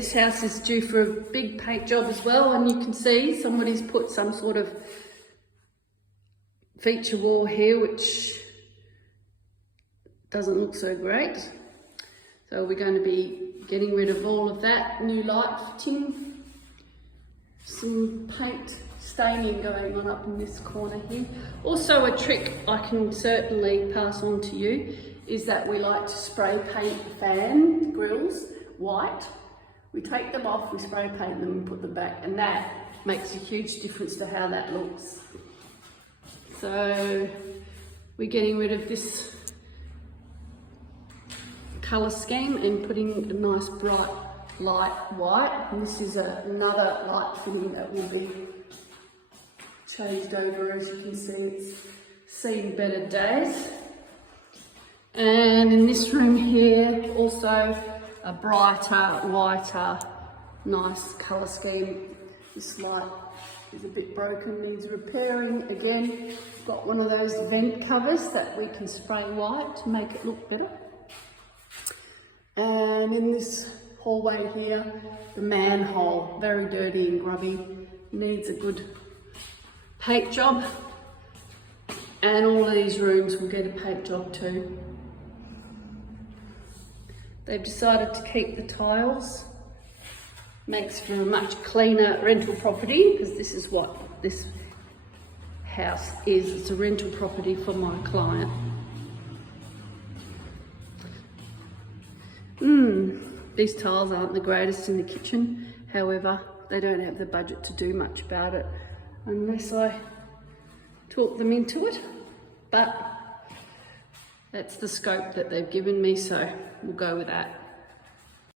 This house is due for a big paint job as well, and you can see somebody's put some sort of feature wall here which doesn't look so great. So we're going to be getting rid of all of that. New light fitting, some paint staining going on up in this corner here. Also a trick I can certainly pass on to you is that we like to spray paint the fan grills white. We take them off, we spray paint them and put them back, and that makes a huge difference to how that looks. So we're getting rid of this colour scheme and putting a nice bright light white. And this is another light fitting that will be changed over. As you can see, it's seen better days. And in this room here, also a brighter, whiter, nice colour scheme. This light is a bit broken, needs repairing. Again, got one of those vent covers that we can spray white to make it look better. And in this hallway here, the manhole, very dirty and grubby, needs a good paint job. And all of these rooms will get a paint job too. They've decided to keep the tiles. Makes for a much cleaner rental property, because this is what this house is. It's a rental property for my client. These tiles aren't the greatest in the kitchen. However, they don't have the budget to do much about it unless I talk them into it. But that's the scope that they've given me, so we'll go with that.